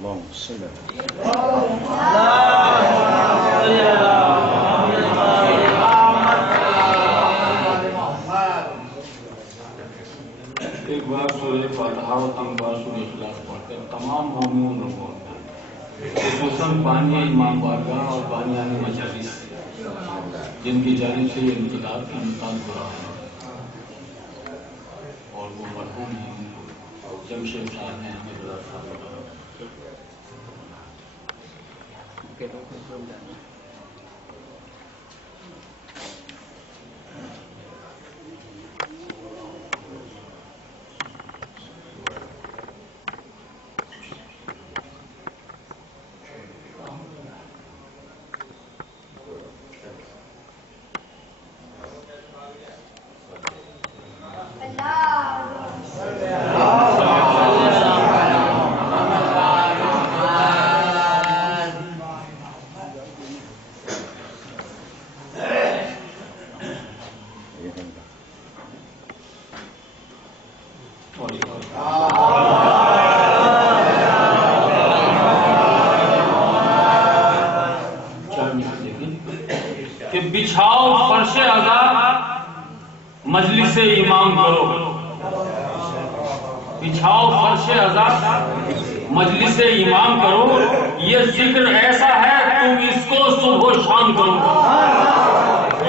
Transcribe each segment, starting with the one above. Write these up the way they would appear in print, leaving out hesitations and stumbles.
اللهم صل ایک بار سورہ فاتحہ و 3 بار سورہ اخلاص پڑھ کر تمام مومنوں کو خصوصاً بانیہ امام بارگاہ اور بانیان مجالس جن کی جانب سے یہ انقلاب کا انعقاد ہو رہا ہے اور وہ مرحوم ہیں جمشید صاحب ہیں احمد رضا صاحب بچھاؤ فرش عزا مجلس امام کرو، بچھاؤ فرش عزا مجلس امام کرو، یہ ذکر ایسا ہے تم اس کو صبح و شام کرو،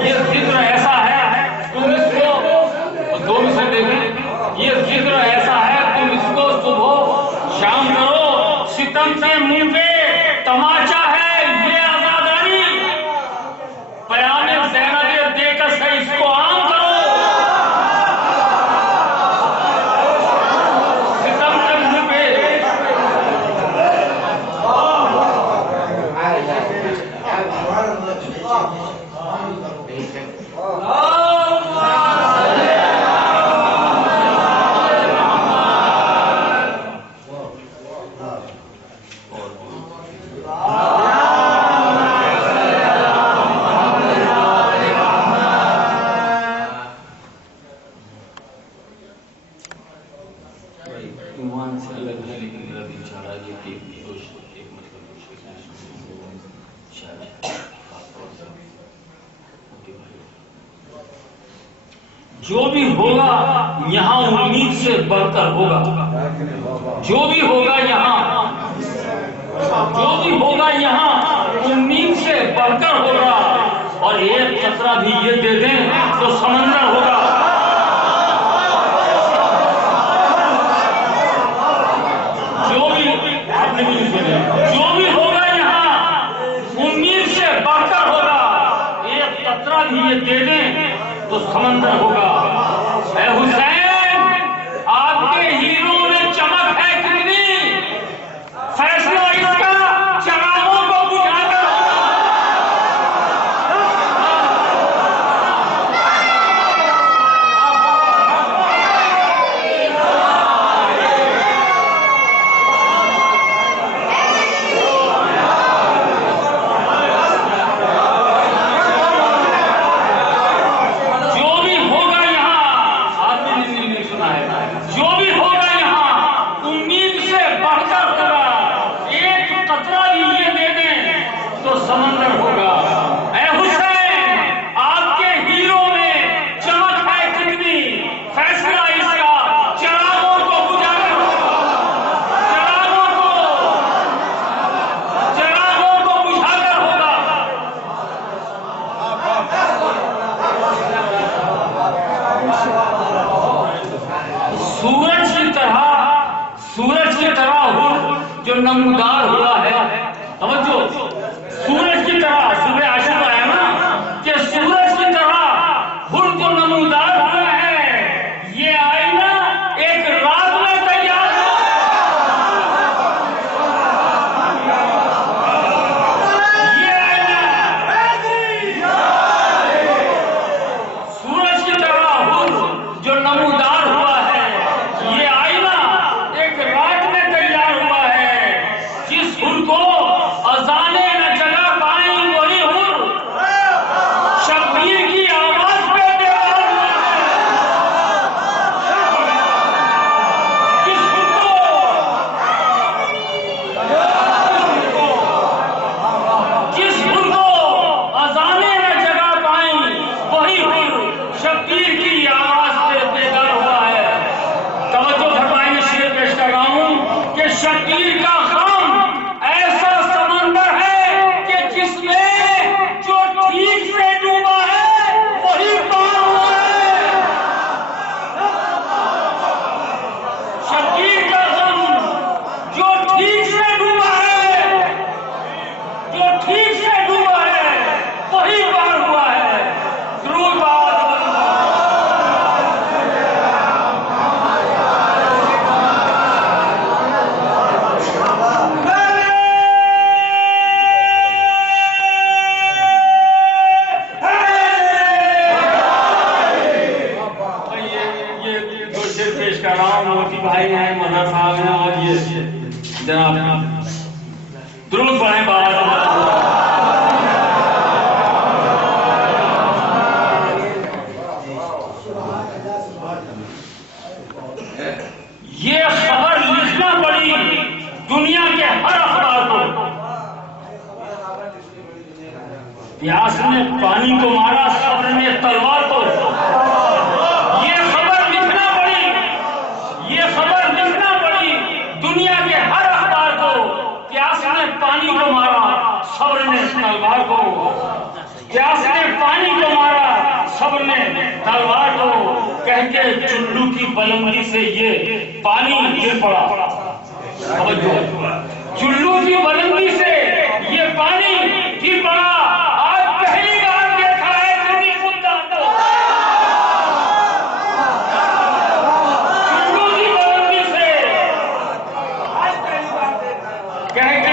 یہ ذکر ایسا ہے تم اس کو دونوں سے دیکھیں، یہ ذکر ایسا ہے تم اس کو صبح و شام کرو، ستم سے منہ پہ تماچا ہے یہ آزاداری، پیام زینب دے کر سے اس کو عام کرو، ستم سے منہ پہ ایمان سے الگ ہے، لیکن میرا دل چاہ رہا ہے کہ ایک مطلب جو بھی ہوگا یہاں امید سے بڑھ کر ہوگا، جو بھی ہوگا یہاں، جو بھی ہوگا یہاں امید سے بڑھ کر ہوگا، اور ایک قطرہ بھی یہ دے دیں تو سمندر ہوگا، جو بھی ہوگا یہاں امید سے بڑھ کر ہوگا، ایک قطرہ بھی یہ دے دیں تو سمندر ہوگا۔ اے حسین آپ کے ہیروں میں چمک ہے کتنی، فیصلہ اس کا چراغوں کو بجھا کر سورج کی طرح ہو جو نمودار ہوا ہے، توجہ، سورج کی طرح صبح عاشور ہے نا کہ سورج کی طرح ہر جو نمودار ہوا ہے، یہ آئینہ ایک رات میں تیار ہے، یہ آئینہ سورج کی طرح ہر جو نمودار ہوا ہے، یہ آئینہ ایک رات میں تیار ہوا ہے، جس جناب درود پڑھیں بابا. یہ خبر لکھنا پڑی دنیا کے ہر اخبار کو. پیاس نے پانی کو مارا، صبر نے تلوار کو. یہ خبر لکھنا پڑی، یہ خبر لکھنا پڑی دنیا کے ہر اخبار کو. پیاس نے پانی کو مارا، صبر نے تلوار کو. پیاس نے پانی کو مارا، صبر نے تلوار کو. کہہ کے چلو کی بلندی سے یہ پانی گر پڑا. چلو کی بلندی سے یہ پانی گر پڑا. آج پہلی بار دیکھا ہے کسی خدا کو. چلو کی بلندی سے کہہ کے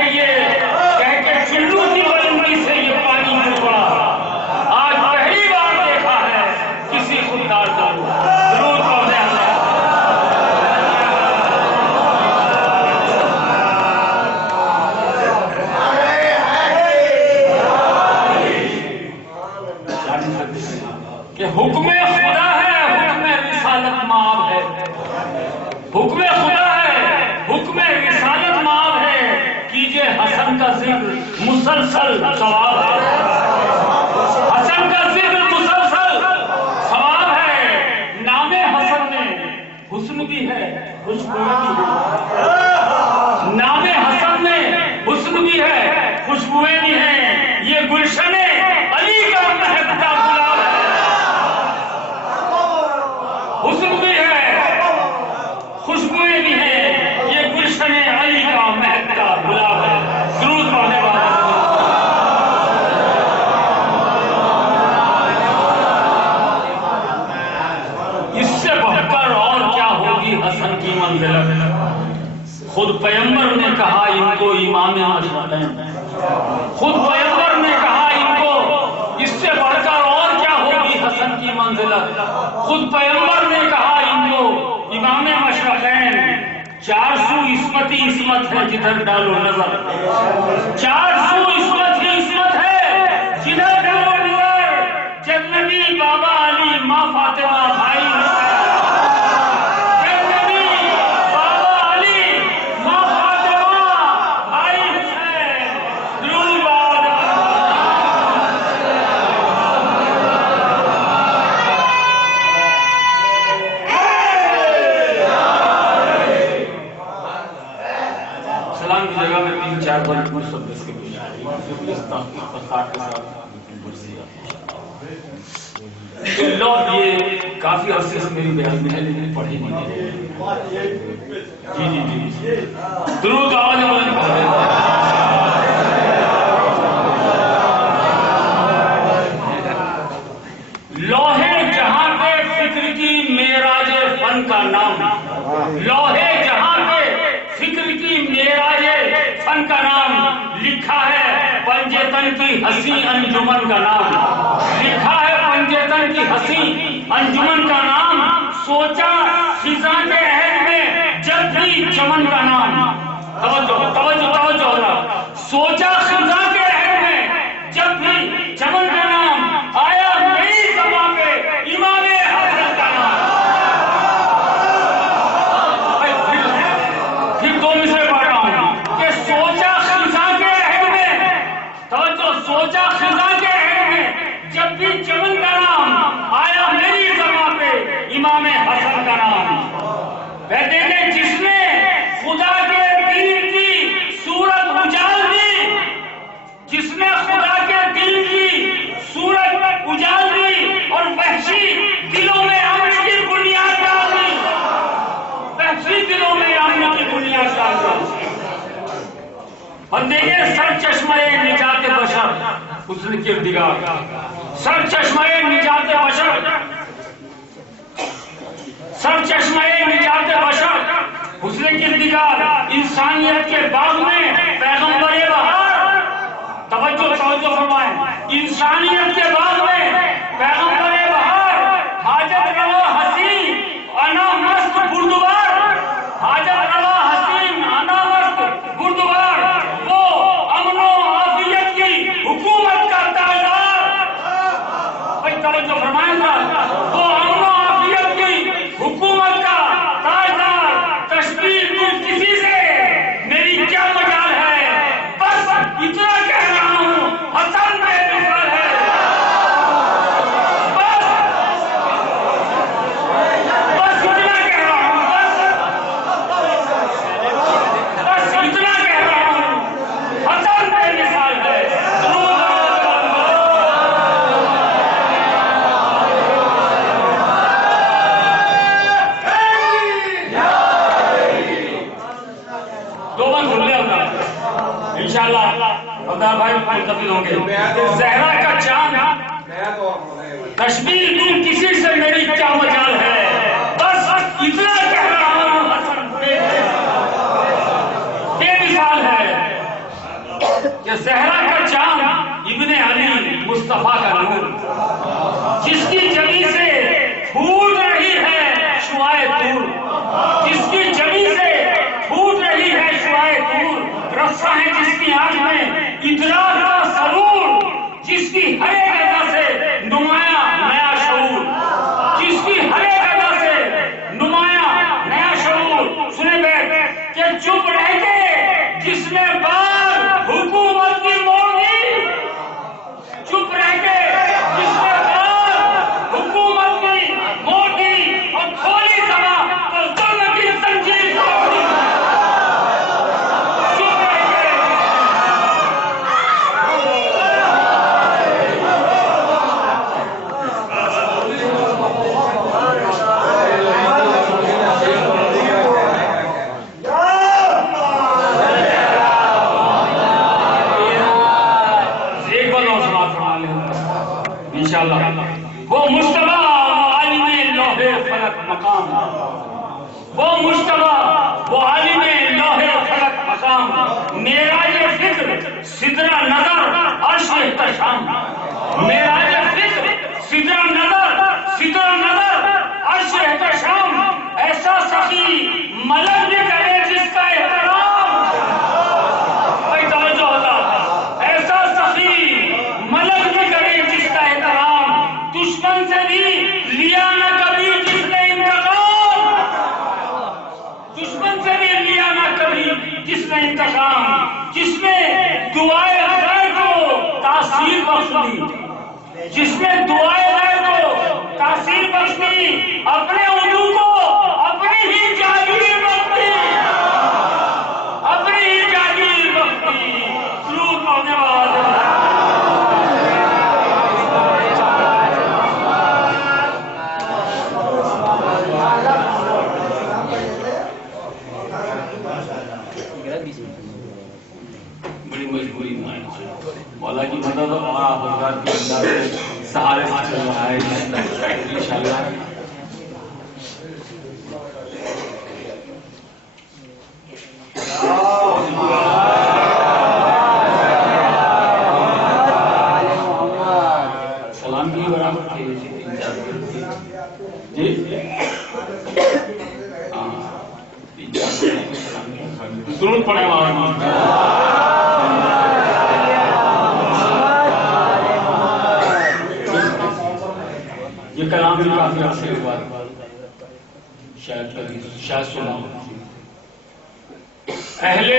چلو کی بلندی سے یہ پانی گر پڑا. آج پہلی بار دیکھا ہے کسی خوددار کو. درود پڑھتے ہیں. کہ حکم خدا ہے، حکم رسالت معاب ہے. حکم خدا ہے، حکم رسالت معاب ہے. کیجئے حسن کا ذکر مسلسل ثواب ہے. حسن کا ذکر مسلسل ثواب ہے. نام حسن میں حسن بھی ہے، خوشبو بھی ہے. نام حسن میں حسن بھی ہے، خوشبوئیں بھی ہیں. یہ گلشن علی کا مہکتا گلاب ہے. حسن بھی ہے، خوشبوئیں بھی ہیں. یہ گلشن علی کا مہکتا گلاب ہے. درود پڑھنے والا اس سے بڑھ کر اور کیا ہوگی حسن کی منزلت. خود پیغمبر نے کہا ان کو امام مشرقین. خود پیغمبر نے کہا ان کو اس سے بڑھ کر اور کیا ہوگی حسن کی منزلت. خود پیغمبر نے کہا ان کو امام مشرقین. 400 عصمت ہی عصمت ہے جدھر ڈالو نظر. 400 عصمت ہی عصمت ہے جدھر ڈالو نظر. جنبی بابا علی ماں فاطمہ بھائی یہ کافی عرصے سے میری بیان میں ہے لیکن پڑھی نہیں ہے. جی درود آواز بلند پڑھیں. لوہے جہاں پہ فکر کی معراج فن کا نام. لوہے جہاں پہ فکر کی معراج فن کا نام. لکھا ہے پنجتن کی ہنسی انجمن کا نام. لکھا ہے پنجتن کی ہنسی انجمن کا نام. سوچا خزاں کے عہد میں جب بھی چمن کا نام. توجہ توجہ توجہ ہونا. سوچا خزاں کے عہد میں جب بھی چمن کا نام. آیا نئی زبان پہ امام حسن کا نام. پھر دو مصرے پڑھ رہا ہوں کہ سوچا خزاں کے عہد میں. توجہ. سوچا خزاں کے عہد میں جب بھی چمن کا نام. آیا میری زبان پہ امام حسن کا نام. کہتے ہیں جس نے خدا کے دین کی صورت اجال دی. جس نے خدا کے دین کی صورت اجال دی اور وحشی دلوں میں امن کی بنیاد ڈال دی. وحشی دلوں میں امن کی بنیاد ڈال دی. بندے کے سر چشمہ نجات بشر حسن کردگار. سر چشمہ نجات بشر. سر چشمہ نجات بشر حسن کردگار. انسانیت کے باغ میں پیغمبر بہار. توجہ توجہ فرمائیں. انسانیت کے باغ میں پیغمبر بہار. حاجت روا حسین انا مست بردوار. حاجت روا حسین انا مست تشبیہ تم کسی سے میری کیا مجال ہے، بس اتنا کہہ رہا ہوں حسن بے مثال ہے کہ زہرا کا چاند ابن علی مصطفیٰ کا نور، جس کی جبی سے پھوٹ رہی ہے شعاع طور، جس کی جبی سے پھوٹ رہی ہے شعاع طور، رسا ہے جس کی آنکھ میں ادراک کا سرور، جس کی ہر ایک ادا سے نمایاں نیا شعور، جس کی ہر ایک ادا سے نمایاں نیا شعور۔ سنے بیٹھ کہ چپ رہ کے جس نے بات حکومت کی موڑ دی، چپ رہ کے جس نے بات حکومت کی موڑ دی اور کھولی زبان تو ظلم کی زنجیر توڑ دی، چپ رہ کے انشاءاللہ وہ مجتبی عالم لوح فلک مقام، وہ مجتبی وہ عالم لوح فلک مقام، معراج فکر سدرہ نظر عرش احتشام، معراج فکر سدرہ نظر عرش احتشام، ایسا سخی ملک بھی کرے جس کا احترام، بھائی توجہ ہوتا، ایسا سخی ملک بھی کرے جس کا احترام، دشمن سے بھی لیا نہ کبھی جس نے انتقام، دشمن سے بھی لیا نہ کبھی جس نے انتقام، جس نے دعائے غیر کو تاثیر بخش دی، جس نے دعائے غیر کو تاثیر بخش دی، اپنے علو کو اپنی ہی جاگیر بخشی، اپنی ہی جاگیر بخشی، درود پڑھنے والے بڑی مجبوری میں مولا کی مدد اور آپ حضرات کی امداد سے سہارے سے چل رہا ہے انشاءاللہ۔ سلام کی برابر جی درود پڑھنے والا یہ کلام بھی کافی عرصے کے بعد شاید سنا۔ اہل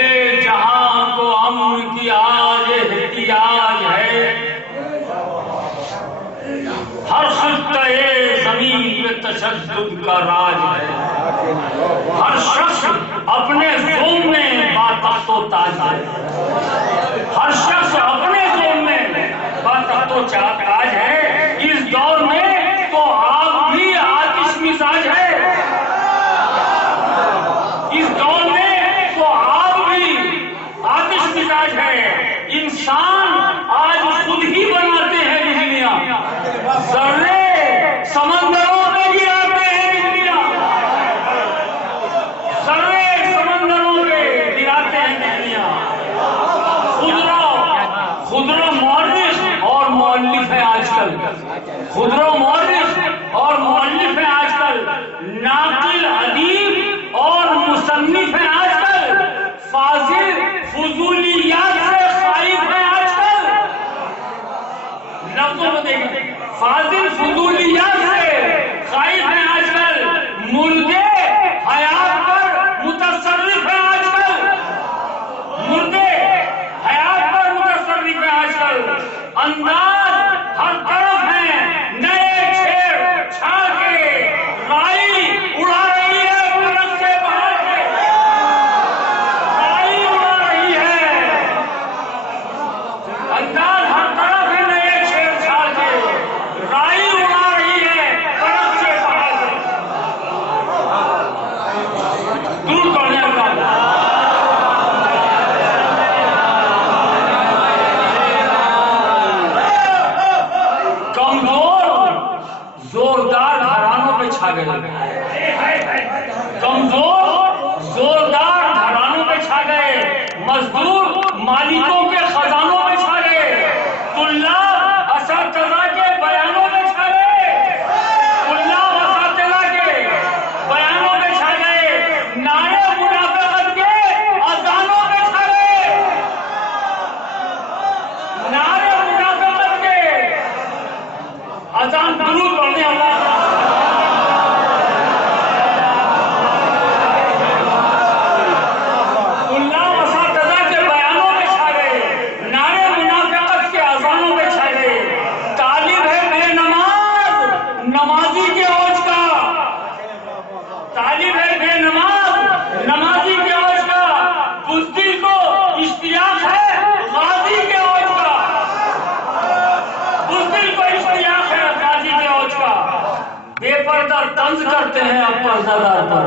جہاں کو امن کی آج احتیاج ہے، ہر خطے زمین پہ تشدد کا راج ہے، ہر شخص اپنے زوم میں باتخت و تاج ہے، ہر شخص اپنے زوم میں باتخت و تاج ہے، اس دور میں تو آپ بھی آتش مزاج ہے، اس دور میں تو آپ بھی آتش مزاج ہے، انسان آج خود ہی بناتے ہیں بجلیاں، ذرے سمندروں میں گراتے ہیں بجلیاں، ذرے سمندروں میں گراتے ہیں بجلیاں، خضرو مورخ اور مؤلف ہے آج کل، خضرو مورخ اور مؤلف ہے آج کل، ناقل ادیب اور مصنف ہے آج کل، فاضل فضولیات سے خائف ہے آج کل، لفظوں کو دیکھیں، فاضل فضولیات سے خائف ہے آج کل، مردے حیات پر متصرف ہے آج کل، مردے حیات پر متصرف ہے آج کل، انداز ہر طرف ہے نئے چھیڑ چھاڑ کے، رائی اڑا رہی ہے پلک سے باہر کے، رائی اڑا رہی ہے، انداز ہر طرف ہے نئے چھیڑ چھاڑ کے، رائی اڑا رہی ہے پلک سے باہر کے، دور کرنے کا چھا گئے، کمزور زوردار گھرانوں پہ چھا گئے، مزدور مالکوں کے خزانوں پہ چھا گئے، طلاب اساتذہ کے بیانوں پہ چھا گئے، طلاب اساتذہ کے بیانوں پہ چھا گئے، نعرے منافقت کے اذانوں پہ چھا گئے، نعرے منافقت کے اذان درود پڑھنے اللہ طنز کرتے ہیں اب پردہ دار پر،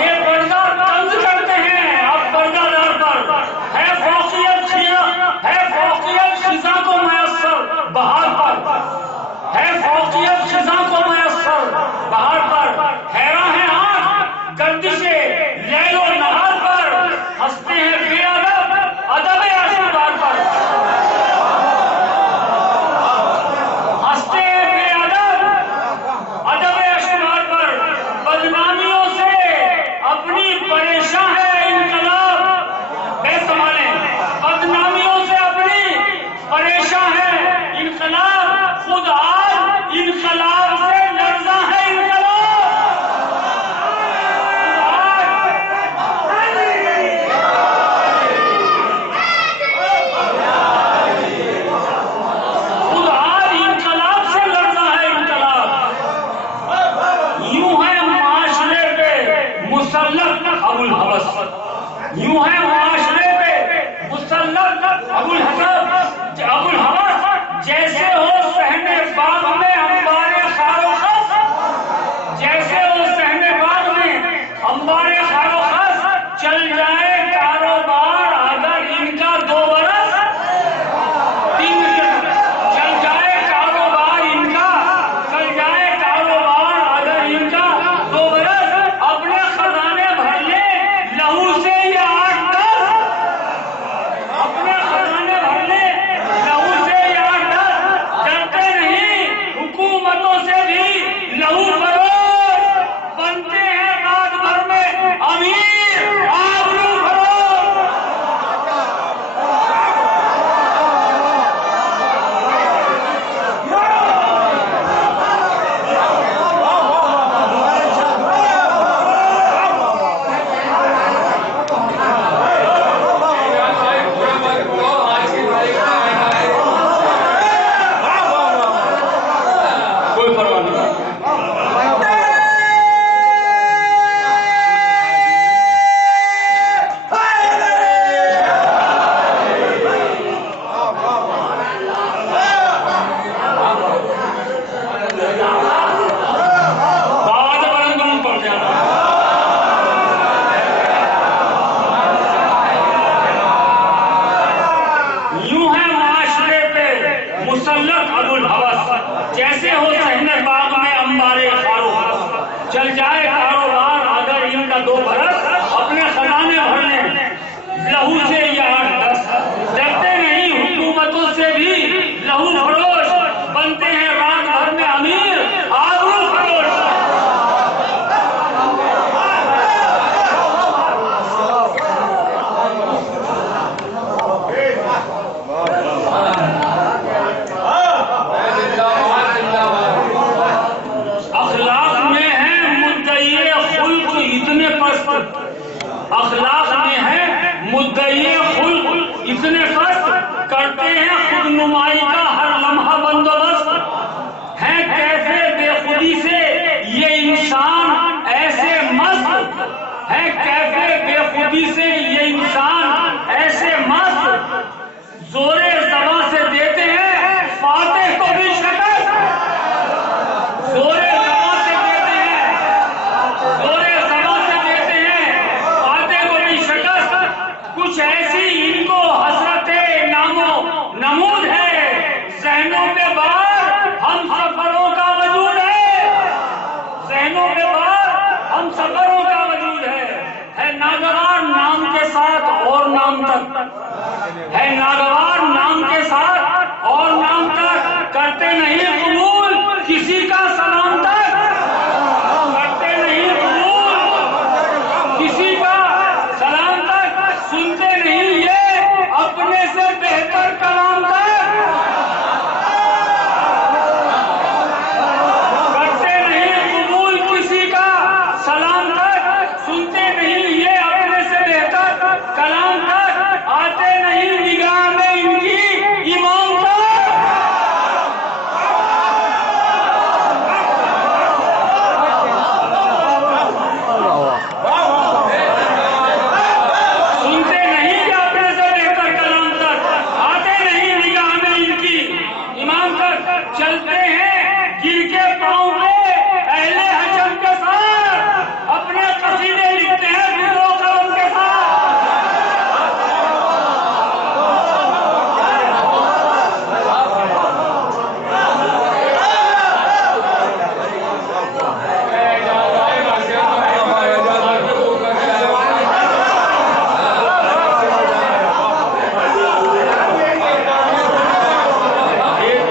یہ پردہ طنز کرتے ہیں اب پردہ دار پر، ہے فوقیت خزاں کو میسر بہار پر، ہے فوقیت خزاں کو میسر بہار پر، حیراں ہیں آنکھ گردش لیل و نہار پر، ہنستے ہیں بے ادب ادب اشعار پر، ہنستے ہیں بے ادب ادب اشعار پر، بدنامیوں سے اپنی پریشان ہے انقلاب، بے سنبھالیں، بدنامیوں سے اپنی پریشان ہے انقلاب، خود آج انقلاب سے لرزاں ہے انقلاب، خود آج انقلاب سے لرزاں ہے انقلاب، یوں ہے معاشرے پہ مسلط ابوالہوس، یوں ہے معاشرے پہ مسلط ابوالہوس، جیسے ہو صحن باغ میں انبار خار و خس، جیسے ہو صحن باغ میں انبار خار و خس، چل جائے کاروبار اگر ان کا 2 برس، چل جائے کاروبار ان کا، چل جائے کاروبار اگر ان کا 2 برس، اپنے خزانے بھر لے لہو سے یہ 8-10، اپنے خزانے بھر لے لہو سے یہ 8-10، ڈرتے نہیں حکومتوں سے بھی لہو فروش، بنتے ہیں رات بھر میں امیر آبرو فروش، کوئی پرواہ نہیں۔ آواز بلند بلند پڑھ جانا، یوں ہے معاشرے پہ مسلط ابوالہوس، جیسے ہو صحن باغ میں انبار خار و خس، چل جائے کاروبار اگر ان کا 2 برس، اپنے خزانے بھر لیں لہو سے یہ 8-10، ڈرتے نہیں حکومتوں سے بھی لہو فروش، بنتے ہیں رات بھر میں امیر آبرو فروش، اخلاق میں ہے مدعی خلق اتنے پست، اخلاق میں ہے مدعی خلق اتنے پست، کرتے ہیں خود نمائی کا ہر لمحہ بندوبست، ہے کیسے بے خودی سے یہ انسان ایسے مست، ہے کیسے بے خودی سے یہ انسان ایسے مست، زور زباں سے دیتے ہیں فاتح کو بھی شکست، زور زباں سے دیتے ہیں، زور زباں سے دیتے ہیں فاتح کو بھی شکست، کچھ کچھ ایسی ان کو حسرت نامو نمود ہے، ذہنوں کے باہر ہم سفروں کا وجود ہے، ذہنوں کے باہر ہم سفروں کا وجود ہے ناگوار نام کے ساتھ اور نام تک، ہے ناگوار نام کے ساتھ اور نام تک، کرتے نہیں قبول کسی کا سلام تک، کرتے نہیں قبول کسی کا سلام تک، سنتے نہیں یہ اپنے سے بہتر کلام تک، کرتے نہیں قبول کسی کا سلام تک، سنتے نہیں یہ اپنے سے بہتر کلام تک، آتے نہیں نگاہ میں ان کی امام تک، سنتے نہیں کہ اپنے سے بہتر کلام تک، آتے نہیں نگاہ میں ان کی امام تک، چلتے ہیں گر کے پاؤں پہ اہل حجم کے ساتھ، اپنے قصیدے لکھتے ہیں فکر و قلم کے ساتھ،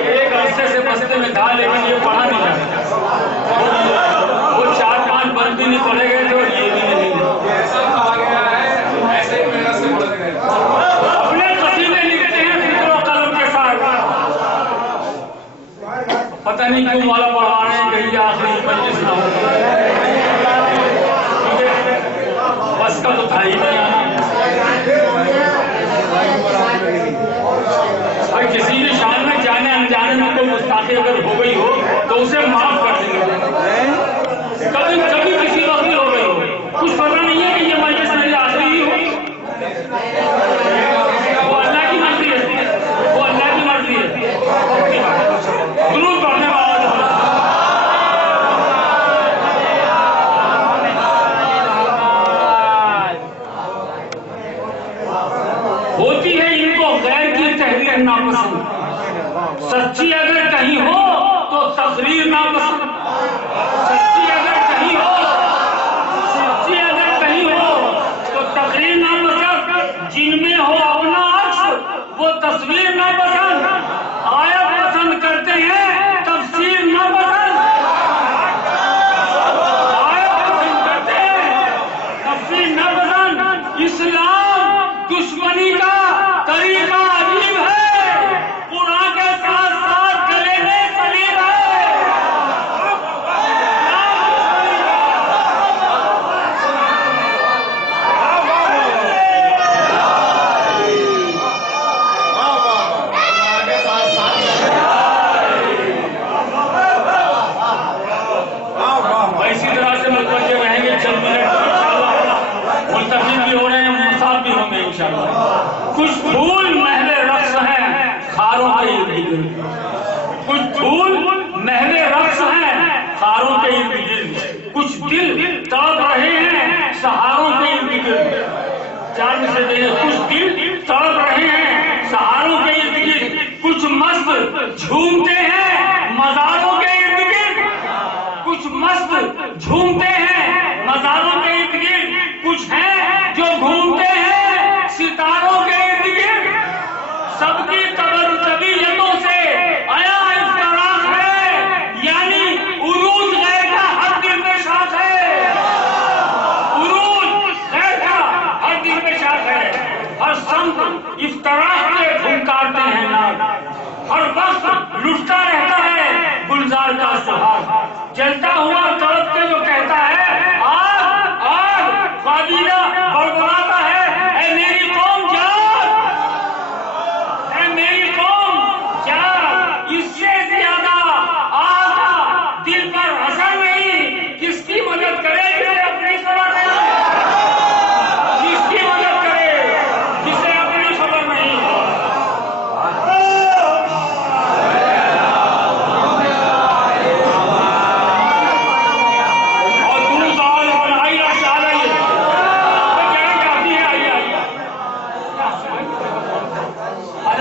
ایک عرصے سے بستے میں تھا لیکن یہ پڑھا نہیں جاتا، وہ 4-5 بند بھی نہیں پڑھے گئے تھے اور یہ بھی نہیں، اپنے قصیدے لکھتے ہیں فکر و قلم کے ساتھ، پتہ نہیں کیوں مولا پڑھا رہے ہیں کہیں آخری مجلس نہ ہو، بس کا تو تھا ہی نہیں، اور کسی بھی شان میں جانے انجانے میں کوئی گستاخی اگر ہو گئی ہو تو اسے معاف کر دیں گے، کبھی کسی وقت ہو گئی ہو، کچھ پتہ نہیں ہے کہ یہ مجلس میری آخری ہی ہو، وہ اللہ کی مرضی ہے، وہ اللہ کی مرضی ہے، درود پڑھنے والا ہوتی ہے ان کو غیر کی تحریر ناپسند، سچی اگر کہیں ہو تو تقریر ناپسند، سچی اگر کہیں ہو تو تقریر ناپسند، جن میں ہو اپنا عکس وہ تصویر ناپسند، آیت پسند کرتے ہیں تفسیر ناپسند، آیت پسند کرتے ہیں تفسیر ناپسند، اسلام دشمنی کا طریقہ عجیب ہے، قرآن کے ساتھ ساتھ گلے میں صلیب ہے، اسی طرح سے متوجہ رہیں گے، چند منٹ انشاءاللہ ملتقین بھی ہو رہے ہیں، مساف بھی ہوں گے انشاءاللہ، کچھ پھول محل رقص ہیں خاروں کے ارد گرد، کچھ پھول محل رقص ہیں خاروں کے ارد گرد، کچھ دل تڑپ رہے ہیں سہاروں کے ارد گرد، چار میں سے دیکھیں، کچھ دل تڑپ رہے ہیں سہاروں کے ارد گرد، کچھ مست جھومتے ہیں مزاروں کے ارد گرد، کچھ مست جھومتے ہیں مزاروں کے ارد گرد، کچھ ہیں جو گھومتے ہیں ستاروں کے ارد گرد، سب کی قبر طبیعتوں سے آیا افتراق ہے، یعنی عروج غیر کا ہر دل میں شاخ ہے، عروج غیر کا ہر دل میں شاخ ہے، ہر سمت افتراق کے پھنکارتے ہیں ناگ، ہر وقت لٹتا رہتا ہے گلزار کا سہاگ، جلتا ہوا تڑپ کے جو کہتا ہے آگ آگ، قابیلہ بڑبڑاتا ہے اے میری قوم جاگ، اے میری قوم جاگ، اس سے زیادہ آگ کا دل پر اثر نہیں، کس کی مدد کرے جسے اپنی خبر نہیں، کس کی مدد کرے جسے اپنی خبر نہیں،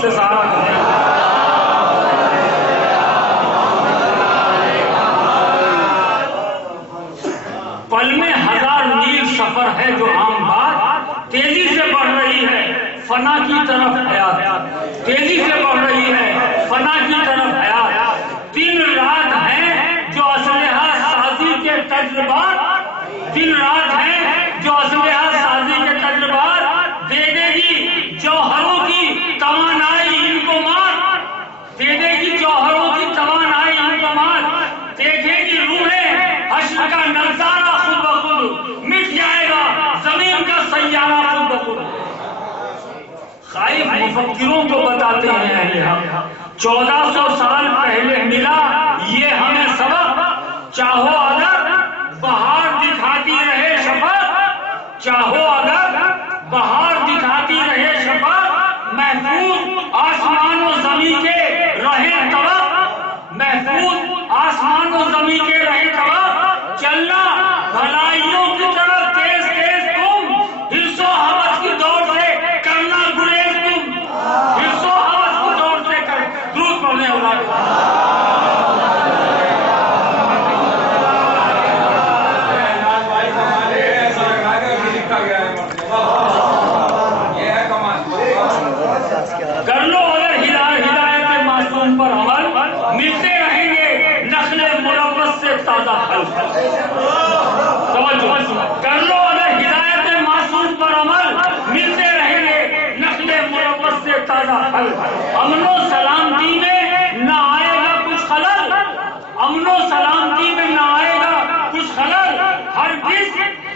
سے سہارا کریں. پل میں ہزار میل سفر ہے جو عام بات تیزی سے بڑھ رہی ہے فنا کی طرف حیات. تیزی سے بڑھ رہی ہے فنا کی طرف حیات. دن رات ہیں جو اسلحہ سازی کے تجربات. دن رات ہیں جو اسلحہ سازی کے تجربات. دے دے گی جوہروں کی توانائی ان کو مار. دے دے گی جوہروں کی توانائی ان کو مار. دیکھے گی روحیں حشر کا نظارہ خود بخود. مٹ جائے گا زمین کا سیارہ خود بخود. خائف مفکروں کو بتاتے ہیں 1400 سال پہلے ملا یہ ہمیں سبق. چاہو اگر بہار دکھاتی رہے شفق. چاہو اگر بہار دکھاتی رہے شفق. محفوظ آسمان و زمین کے رہے طبق. محفوظ آسمان و زمین کے رہے طبق. چلنا بھلائیوں کی طرف تیز تیز تم. حرص و ہوس کی دوڑ سے کرنا گریز تم. حرص و ہوس کی دوڑ سے کر. درود پڑھنے والا کر لو اگر ہدایت معصوم پر عمل. ملتے رہیں گے نخل ملوث سے تازہ پھل. کر لو اگر ہدایت معصوم پر عمل. ملتے رہیں گے نخل ملوث سے تازہ پھل. امن و سلامتی میں نہ آئے گا کچھ خلل. امن و سلامتی میں نہ آئے گا کچھ خلل.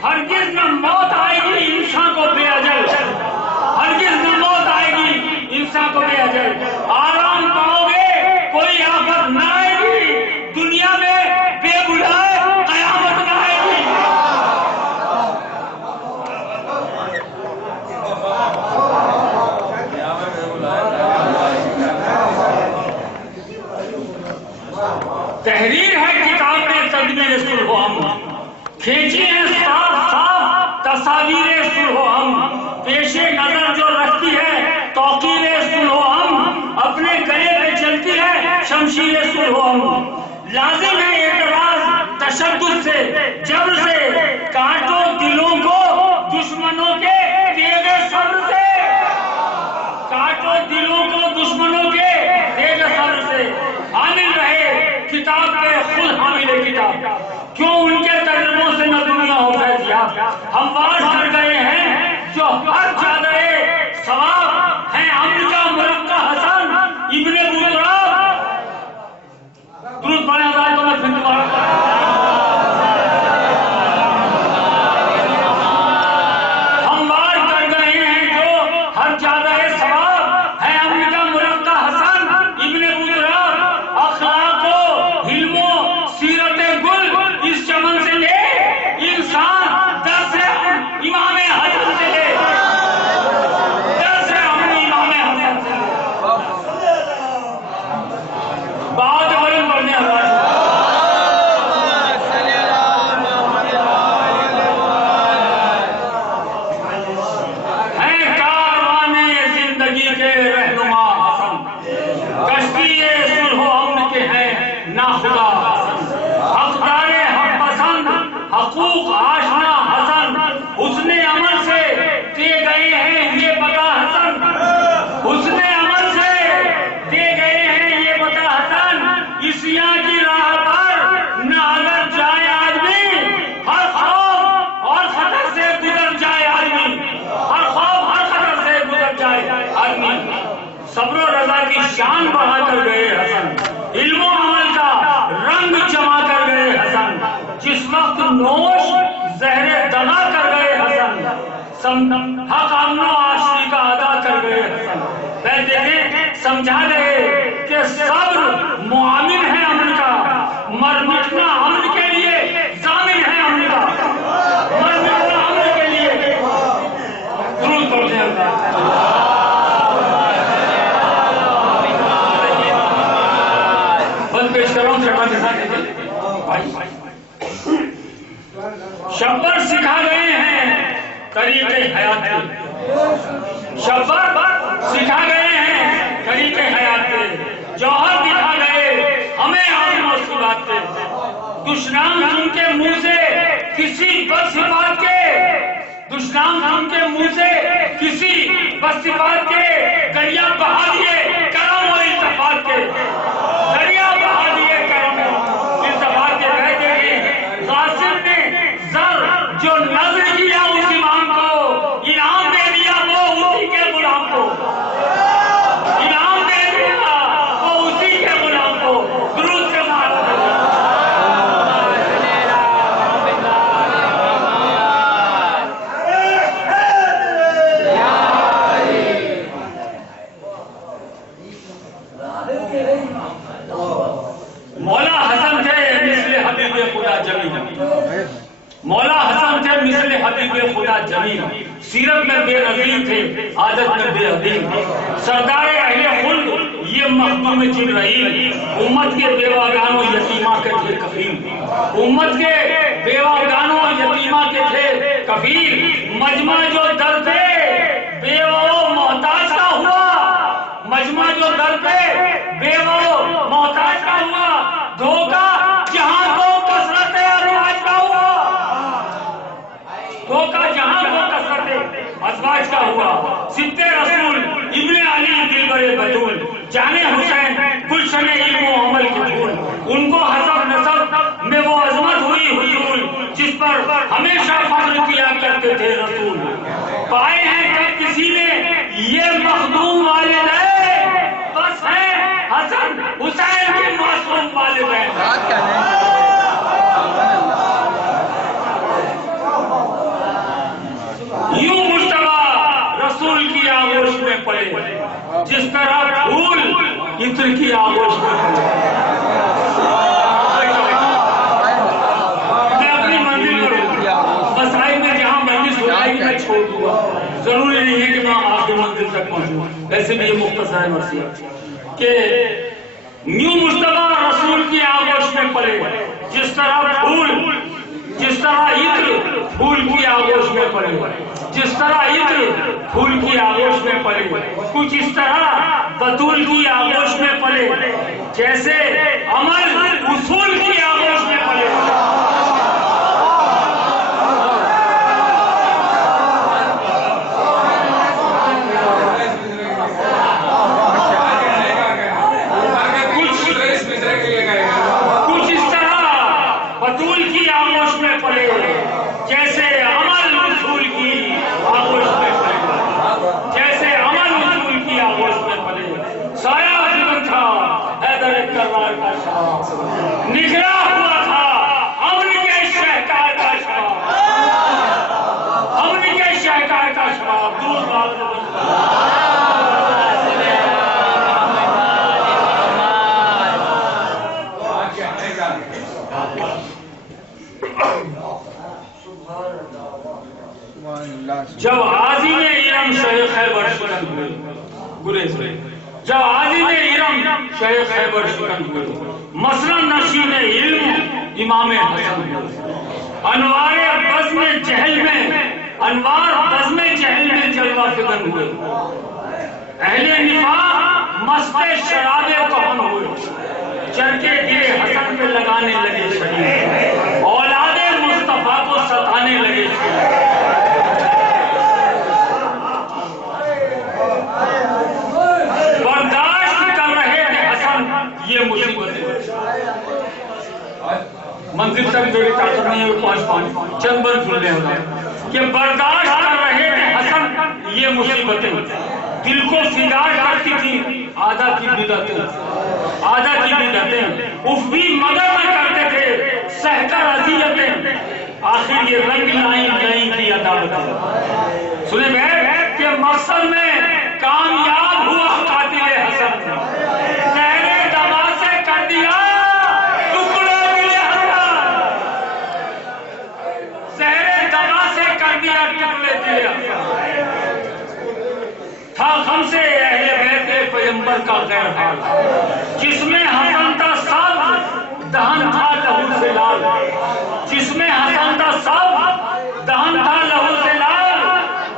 ہرگز نہ موت آئے گی انسان کو بے اجل. ہرگز نہ موت آئے گی انسان کو بے اجل. آرام پاؤ گے کوئی آفت نہ آئے گی. دنیا میں بے بلائے قیامت نہ آئے گی. تحریر ہے کتاب میں تدبیر صلح و امن. کھینچی ہے صاف صاف تصاویر صلح و امن. پیش نظر جو رکھتی ہے توقیر صلح و امن. اپنے گلے پہ چلتی ہے شمشیر صلح و امن. لازم ہے اعتراض تشدد سے جبر سے. کاٹو دلوں کو دشمنوں کے تیغ صبر سے. کاٹو دلوں کو دشمنوں کے تیغ صبر سے. حامل رہے کتاب پہ خود حامل کتاب. کیوں ان کے تجربوں سے نہ دنیا ہو فیضیاب. ہم واز کر گئے ہیں جو ہر جادہ ثواب ہیں امریکہ مرقع حسن ابن بطراب. درود پڑھیں حضرات کو میں پھر دوبارہ. ہم واز کر گئے ہیں جو ہر جادہ ثواب ہیں امریکہ مرقع حسن ابن بطراب. اخلاق و علم و سیرت گل اس چمن سے لے انسان درس امام حسن سے لے. بات علم پڑھنے ہیں کاروانے زندگی کے رہنما حسن. کشتی صلح و امن کے ہیں ناخدا حسن. حقدار حق پسند حقوق آشنا حسن. حسن عمل سے دے گئے ہیں یہ بتا حسن. حسن عمل سے دے گئے ہیں یہ بتا حسن. عصیاں کی راہ پر نہ اگر جائے آدمی. ہر خوف اور خطر سے گزر جائے آدمی. ہر خوف ہر خطر سے گزر جائے آدمی. صبر و رضا کی شان بڑھا کر گئے حسن. علم و عمل کا رنگ جما کر گئے حسن. جس وقت نوش زہر دغا کر گئے حسن. حق امن و آشتی کا ادا کر گئے حسن. دیکھیں سمجھا گئے کہ صبر معامل ہے امن کا. مر مٹنا امن کے لیے ضامن ہے امن کا. مر مٹنا امن کے لیے. درود پڑھتے ہیں بند پیش کر رہا ہوں چٹا کے ساتھ. شبر سکھا گئے ہیں طریقے حیات کے. شبر سکھا گئے ہیں شریک حیات تھے، جوہر دکھا گئے ہمیں عالم و صفات تھے، دشنام ان کے منہ سے کسی بد صفات کے، دشنام ان کے منہ سے کسی بد صفات کے دریا بہا دیے کرم و التفات کے، دریا بہا دیے کرم و التفات کے، کہتے ہیں غاصب نے زر جو نظر کیا اس امام کو انعام دے دیا وہ اسی کے غلام کو، انعام دے دیا وہ اسی کے غلام کو، درود سے مارا مولا حسن تھے مثل حبیب خدا جمیل، مولا حسن تھے مثل حبیب خدا جمیل، سیرت میں بے نظیر تھے عادت میں بے حدیم، سردار اہل خلد یہ مخدوم جبرائیل، امت کے بیوہ یتیمہ کے تھے کفیل، امت کے بیوہ یتیمہ کے تھے کفیل، مجمع جو در پہ بیوہ محتاج کا ہوا، مجمع جو در پہ بیوہ محتاج کا ہوا، دھوکہ جہاں کو کثرت ازواج کا ہوا، دھوکہ جہاں کو کثرت ازواج کا ہوا، سبط رسول ابن علی دلبر بطول، جانے حسین گلشن علم و عمل کے پھول، ان کو حسب نسب میں وہ عظمت ہوئی حضور جس پر ہمیشہ فخر کیا کرتے تھے رسول، پائے ہیں کب کسی نے یہ مخدوم والدین، بس ہے حسن حسین کے معصوم والدین، یوں مجتبیٰ رسول کی آغوش میں پڑے جس طرح پھول عطر کی آغوش میں پڑے۔ میں اپنی منزل پر مسائل میں جہاں مجلس ہو جائے گی میں چھوڑ دوں گا، ضروری نہیں ہے کہ میں آخری منزل تک پہنچوں، ویسے بھی یہ مختصر ہے مرثیہ کہ یوں مجتبیٰ رسول کی آغوش میں پڑے جس طرح پھول، جس طرح عطر پھول کی آغوش میں پڑے، جس طرح عطر پھول کی آغوش میں پڑے، کچھ اس طرح بطول کی آغوش میں پڑے جیسے عمل اصول کی آغوش میں پڑے۔ کچھ اس طرح بطول کی آغوش میں پڑے جیسے عمل اصول کی آغوش میں پڑے، جیسے عمل اصول کی آغوش میں پڑے، سایہ جن تھا حیدر کرار کا شاہ، نکلا ہوا تھا امن کے شہکار کا شباب، امن کے شہکار کا شباب، دور بات جب عازم ارم شہ خیبر شکن ہوئے، گریز ہوئے، جب عازم ارم شہ خیبر شکن ہوئے، مثلاً نشین علم امام حسن ہوئے، انوار بزم جہل میں، انوار بزم جہل میں جلوہ فکن ہوئے، اہل نفاق مست شراب کہن ہوئے، چرکے دل حسن پہ لگانے لگے شریف، اولاد مصطفیٰ کو ستانے لگے شریف، یہ مصیبت ہے۔ منزل تک میری طاقت نہیں ہے پہنچ چند بند سن لیں کہ برداشت کر رہے تھے حسن یہ مصیبتیں، دل کو فگار کرتی تھی آدھا کی بدعتیں، آدھا کی بدعتیں، اف بھی مگر نہ کرتے تھے سہ کر اذیتیں، آخر یہ رنگ لائیں لائیں کی عدالتیں۔ سنیں گئے کہ مقصد میں کامیاب ہوا قاتل حسن، تھا غم سے اہل بیت پیغمبر کا غیر حال، جس میں حسن تھا سب دہن تھا لہو سے لال، جس میں حسن تھا سب دہن تھا لہو سے لال،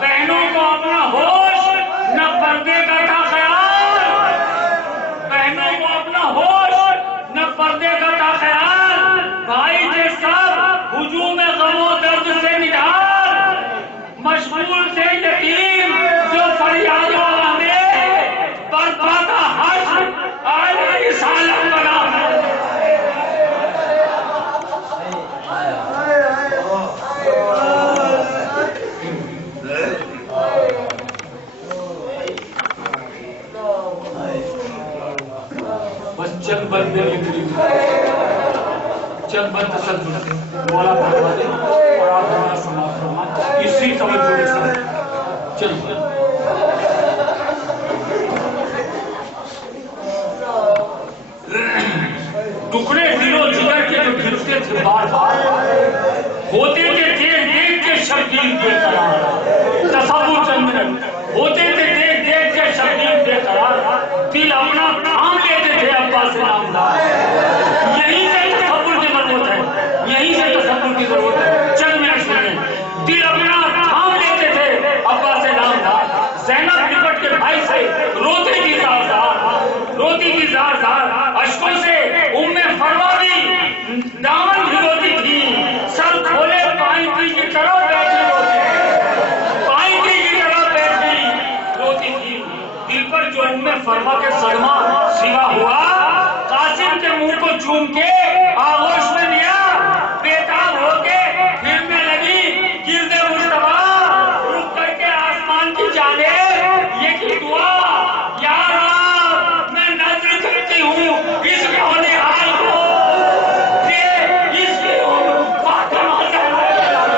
بہنوں کو اپنا ہوش نہ پردے کا تھا خیال، بغیر تسلسل سے مولا فرما دے اور آپ ہمارا سماعت فرما اسی توجہ کے ساتھ چلو. ٹکڑے دل و جگر کے جو گرتے تھے بار بار ہوتے تھے دیکھ دیکھ کے شبگیر بے قرار. تصور چند منٹ ہوتے تھے دیکھ دیکھ کے شبگیر بے قرار. دل اپنا تھام لیتے تھے عباس نامدار. یہیں سے تصور کی ضرورت ہے, یہیں سے تصور کی ضرورت ہے. چند منٹ سنیں. دل اپنا تھام لیتے تھے عباس نامدار. زینب لپٹ کے بھائی سے روتی کی زار زار, روتی کی زار زار. اشکوں سے ام فروا بھی دامن بھگوتی تھی. سر کھولے پائنٹی کی طرح بیٹھی روتی, پائنٹی کی طرح بیٹھی روتی تھی. دل پر جو ام فروا کے صدمہ سوا ہوا, قاسم کے منہ کو چوم کے آغوش میں لیا. بےتاب ہو کے پھرنے لگی گرد مصطفیٰ, رخ کر کے آسمان کی جانب یہ کی دعا, یا رب میں نظر کرتی ہوں اس کے ہونے حال کو کہ اس کی فاطمہ زہرا کے نام.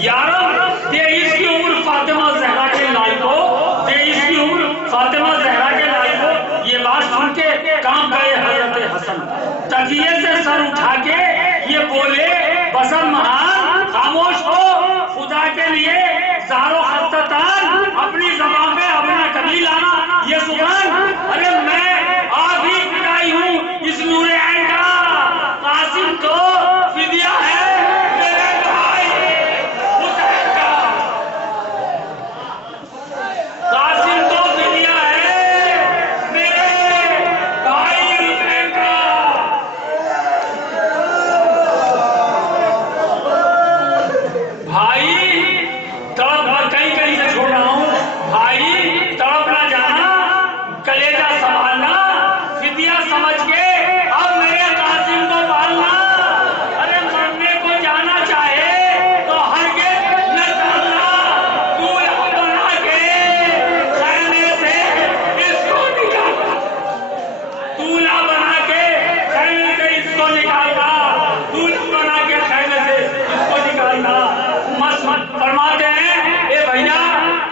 یا رب دے اس کی عمر فاطمہ زہرا کے لائق ہو, دے اس کی عمر فاطمہ زہرا کے لائق ہو. یہ بات سن کے کام گئے حضرت حسن. تکیے سے سر اٹھا کے یہ بولے بسر مہان خاموش ہو, خدا کے لیے زارو خطتان اپنی زبان میں اپنا کبھی لانا. یہ سبحان ارے میں آپ ہی فدائی ہوں اس نور عین کا. قاسم تو فدیہ ہے میرے بھائی حسین کا. قاسم تو فدیہ ہے میرے بھائی حسین کا. بھائی تڑپ کہیں کہیں سے چھوڑ رہا ہوں. بھائی تڑپ نہ جانا, کلیجہ سنبھالنا, فدیہ سمجھ کے اب میرے قاسم کو پالنا. ارے مرنے کو جانا چاہے تو ہرگز نہ ڈالنا. دولہا بنا کے خیمے سے اس کو نکالنا, دولہا بنا کے خیمے سے اس کو نکالنا, دولہا بنا کے خیمے سے اس کو نکالنا. مسمت فرماتے ہیں اے بھیا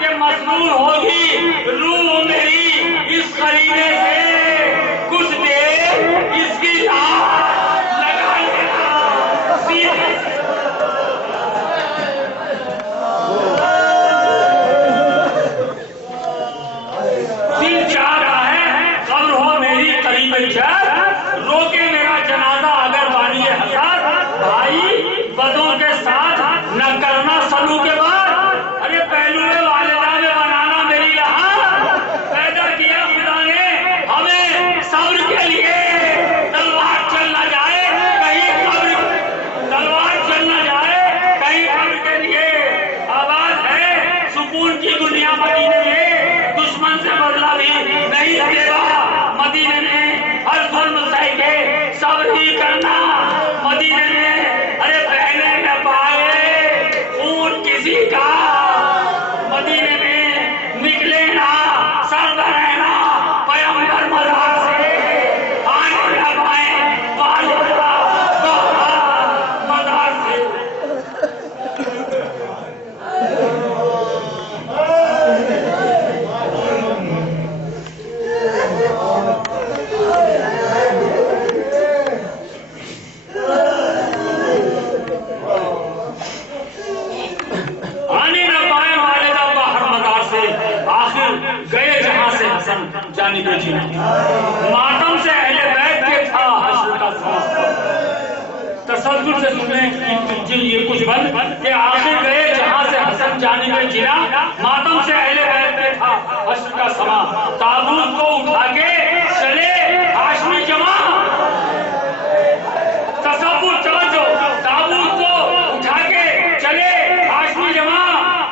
کہ مسرور ہوگی روح میری اس قرینے سے, کچھ دیر اس کی لاش لگا لینا سینے سے. دل چاہ رہا ہے قبر ہو میری قریب جد, روکے میرا جنازہ اگر بانی حسد. بھائی بدوں کے ساتھ نہ کرنا سلو کے بعد. ارے پہلو والدہ میں بنانا میری لہا. پیدا کیا خدا نے ہمیں صبر کے لیے. تلوار چل نہ جائے کہیں قبر, تلوار چل نہ جائے کہیں قبر کے لیے. آواز ہے سکون کی دنیا مدینے میں, دشمن سے بدلہ بھی نہیں دے گا مدینے میں. ہر ظلم سہ کے صبر ہی کرنا مدینے میں. ارے بہنے نہ پائے خون کسی کا مدینے میں, نکلے نا سر رہنا پیغمبر مزار سے, آنے نہ پائے بالورا مزار سے. آنے نہ پائے والدہ باہر مزار سے, آخر گئے جہاں سے حسن جانب جینا. ماتم سے اہل بیت کے تھا حشر کا سما. تسلسل سے سنیں یہ کچھ بند کہ آخر گئے جہاں سے حسن جانب جینا. ماتم سے اہل بیت کے تھا حشر کا سما. تابوت کو اٹھا کے چلے ہاشمی جماع. تصور توجہ, تابوت کو اٹھا کے چلے ہاشمی جماع.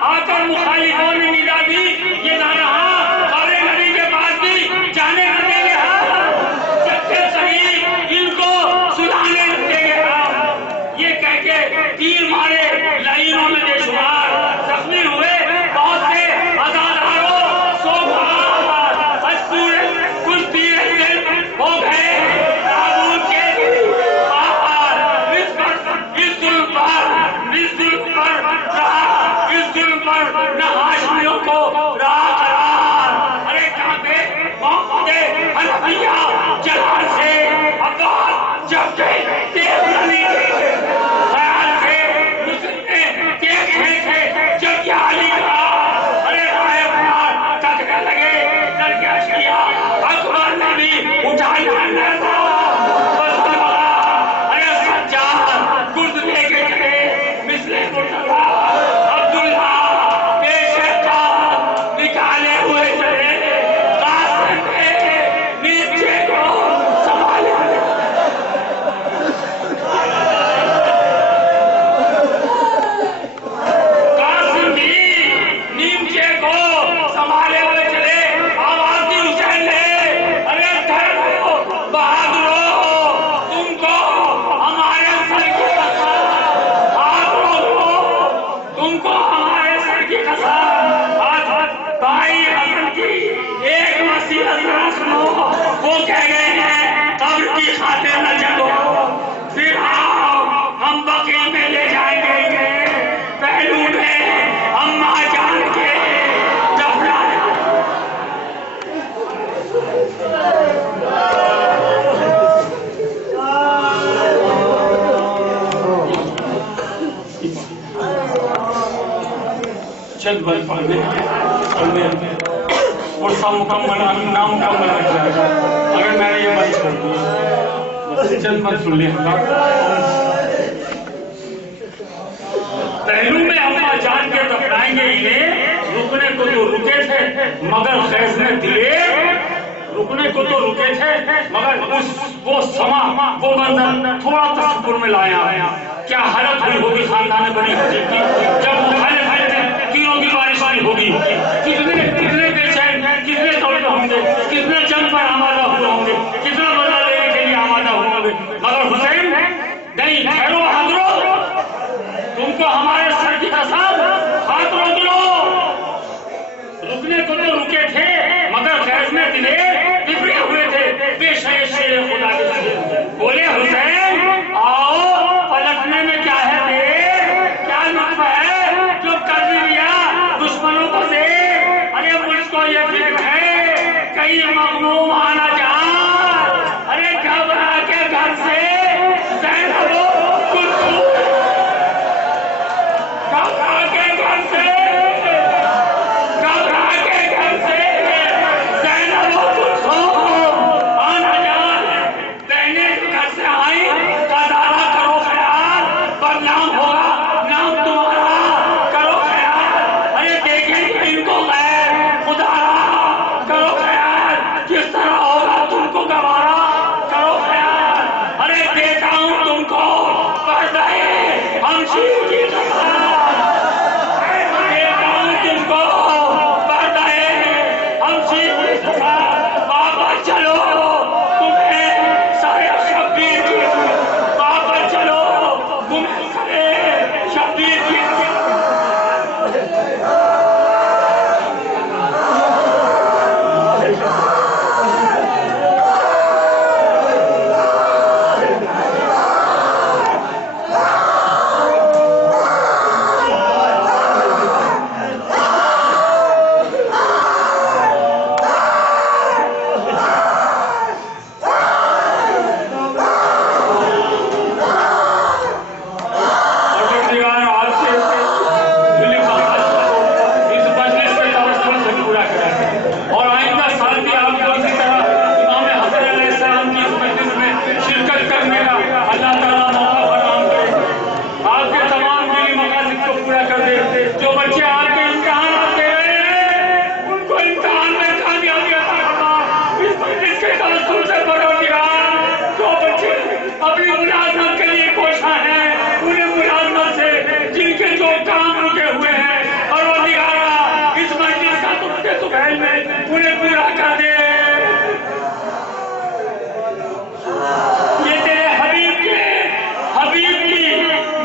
آ کر مخالفوں نے ندا دی یہ نہ رہا قبر نبی کے پاس بھی جانے نہ دیں گے ہم, جب کہ صحیح ان کو سلانے نہ دیں گے ہم. یہ کہہ کے تیر مارے پر نہ ہاشمیوں کو راہ قرار. ارے کعبے محمد حنفیہ جلال سے عباس جب گئے دیکھ نبی خیال سے مسلم نے دیکھ رہے تھے جب یہ علی کا ارے رائے بیان تکنے لگے در کیا شیا اکبر نے بھی اٹھائی نہ چند بار پڑھنے اور سب مکمل نام مکمل رکھ جائے گا اگر میں نے یہ بات چھوڑ دی. چند بار سن لیں. پہلو میں اما جان کے دفنائیں گے انہیں رکنے کو تو رکے تھے مگر خیز میں دلے رکنے کو تو رکے تھے مگر وہ سما وہ منظر تھوڑا تصور میں لایا. کیا حالت ہوئی ہوگی خاندان بنی حجیب کی جب تیروں کی بارش ہوگی. کتنے بے چین کتنے دوڑے ہوں گے کتنے جنگ پر آمادہ ہوئے ہوں گے کتنا بدلہ لینے کے لیے آمادہ ہوں گے. مگر حسین نہیں ٹھہرو حضرو تم کو ہمارے سر کی قسم ہاتھ روک لو. رکنے کو تو رکے تھے مگر خیز میں دلے بفرے ہوئے تھے بے شک شیر خدا کے لیے. بولے حسین آؤ پلٹنے میں کیا ہے کیا لطف ہے جو کر دیا دشمنوں کو دے. ارے مجھ کو یہ فکر ہے کئی مغموم آنا جان. ارے گھبرا کے گھر سے زینب گھبرا کے گھر سے زینب آنا جان. بہنیں گھر سے آئی کا دارا کرو خیال پر نام ہوگا نام تمہارا کرو خیال. ارے دیکھیں کہ ان کو غیر خدا کرو خیال کس طرح ہوگا تم کو گوارا کرو خیال. ارے دیتا ہوں تم کو پردہ ہمشیر کی قسم دیتا ہوں تم کو پردہ ہمشیر کی قسم. واپس چلو تمہیں سارے شبیر کی واپس چلو تمہیں سارے شبیر کی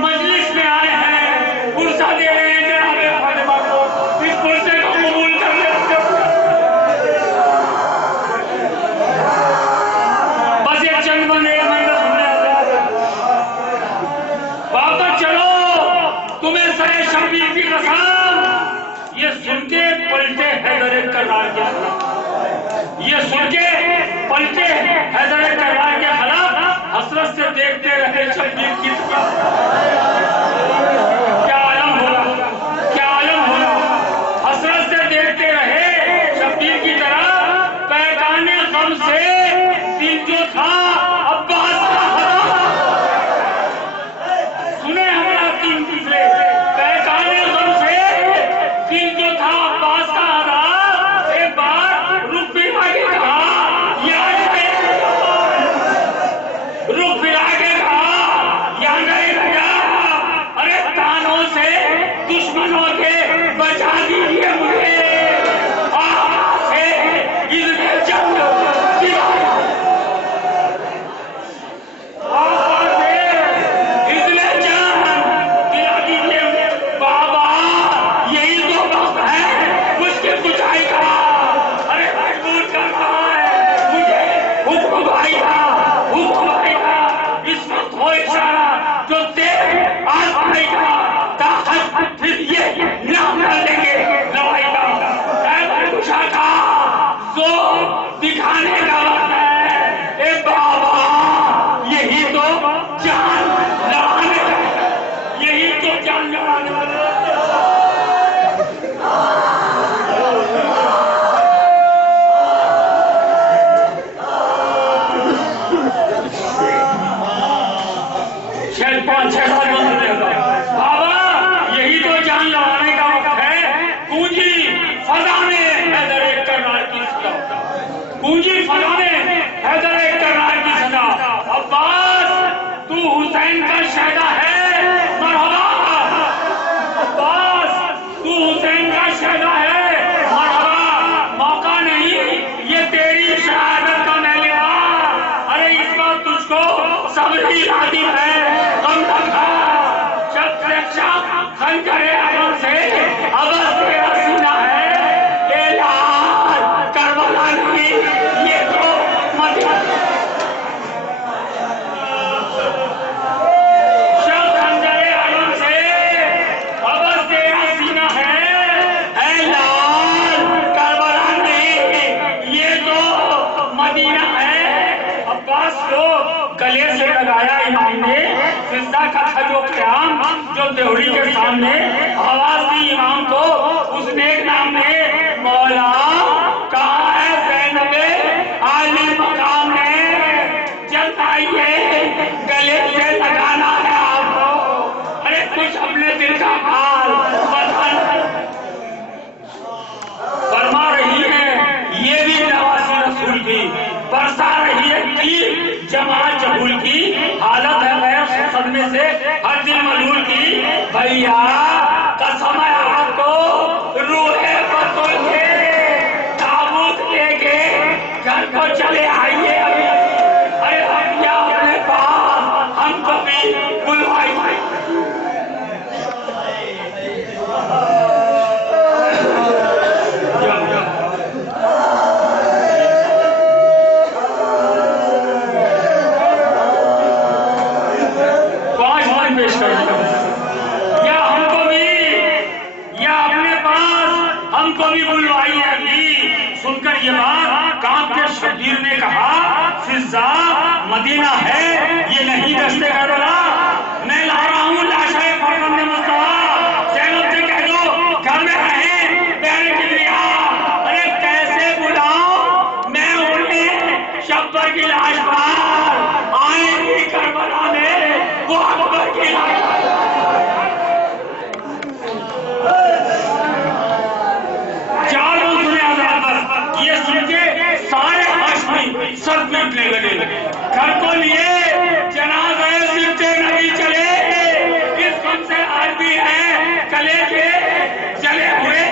مجلس میں آئے ہیں پرسہ دے رہے ہیں جناب فاطمہ یہ سن کے پلٹے حیدر کرار کے خلاف، یہ سن کے پلٹے حیدر کرار کے خلاف، حسرت سے دیکھتے رہے شبیر کی طرف۔ کیا عالم ہوگا، کیا عالم ہوگا، حسرت سے دیکھتے رہے شبیر کی طرف۔ پیکان غم سے دل جو تھا عباس کا ہرا، سنے ہمارا تین دوسرے، پیکان غم سے دل جو تھا عباس کا ہرا، ایک بار رخ پھرا کے کہا یا رخ پھرا کے کہا یا نہیں بھیا، ارے تانوں سے دشمنوں کے بچا دیجیے مجھے، سے اس نے جنگ دکھانے کا وقت ہے، اے بابا یہی تو جان لڑانے کا، یہی تو جان لڑانے کا۔ شاید 5-6 سال بابا یہی تو جان لڑانے کا وقت ہے، گونجی فضا میں حیدر کرار کی صدا، گونجی فضا میں حیدر کرار کی صدا، عباس تو حسین کا شہدا ہے مرحبا، عباس تو حسین کا شہدا ہے مرحبا، موقع نہیں یہ تیری شہادت کا میں لیا، ارے اس وقت تجھ کو صبر ہی لازم ہے، غم رکھا شخص خنجر عمر سے عباس تیرا سینہ ہے، اے لال کربلا نہیں یہ تو مدینہ، شخص خنجر عمر سے عباس تیرا سینہ ہے، اے لال کربلا نہیں یہ تو مدینہ ہے۔ عباس کو گلے سے لگایا امام نے، فضا کا تھا جو قیام، جو دیوری کے سامنے آواز دی امام کو، اس نیک نام نے مولا کہا ہے زینب عالی مقام نے، جلد آئیے گلے سے لگانا ہے آپ کو، ارے کچھ اپنے دل کا حال فرما رہی ہے، یہ بھی نواسی رسول کی برسا رہی ہے کی جماعت جبول کی حالت ہے غیر صدمے سے ہر دل ملول کی، بھیا قسم ہے آپ کو روح بطل کے تابوت لے کے گھر کو چلے آئیے، ارے بھیا اپنے پاس ہم کو بھی بلوائیے۔ یا ہم کو بھی، یا اپنے پاس ہم کو بھی بلوائیے ابھی۔ سن کر یہ بات کانپ کے شبیر نے کہا فضا مدینہ ہے یہ نہیں دشتے کربلا، میں لا رہا ہوں لاشیں فرزند مصطفیٰ، زینب سے کہہ دو گھر میں رہیں پیارے کبریا، ارے کیسے بلاؤں میں انہیں شبر کی لاش پر، آئیں گی کربلا میں وہ اکبر کی لاش پر۔ یہ سن کے سارے ہاشمی سر پیٹنے لگے، گھر کو لیے جنازہ سبت نبی چلے، اس غم سے آج بھی ہے گلے کے جلے ہوئے،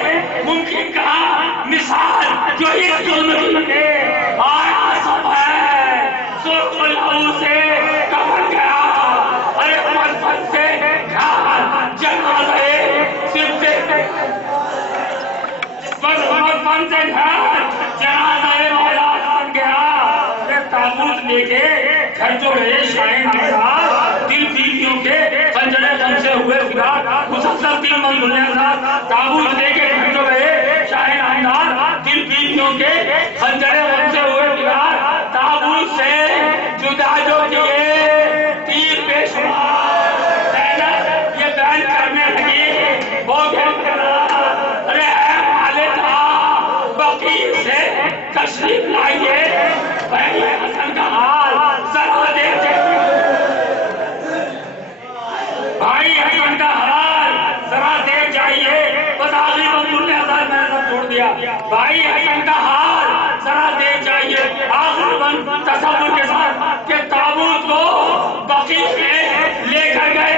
ممکن کہا مثال جو اس ظلم کی آیا سب ہے، سرخ لہو سے کفن گیا، ارے مرفت سے گھر جنازہ سبت مرفت سے گھر جنازہ مولا بن گیا، تابوت لے کے گھر جو گئے شاہین نگار، دل بیویوں کے خنجر غم سے ہوئے فدا، مسلسل 3 منزلیں ساتھ تابوت لے کے گھر جو گئے فرشتوں کے خنجر غمزے ہوئے دیوار تابوت سے جدا جو کیے تیر پیشوار زینب یہ بیان کرنے لگی وہ ارے اے والدہ بقیع سے تشریف لائیے بھائی حسن کا حال ذرا دیکھیں بھائی حسن کا حال ذرا دیکھ جائیے بس آخری منظور نے ہزار میں نے چھوڑ دیا بھائی حسن کا حال ذرا دیکھ جائیے آخری من تصور کے ساتھ کہ تابوت کو بقیع میں لے کر گئے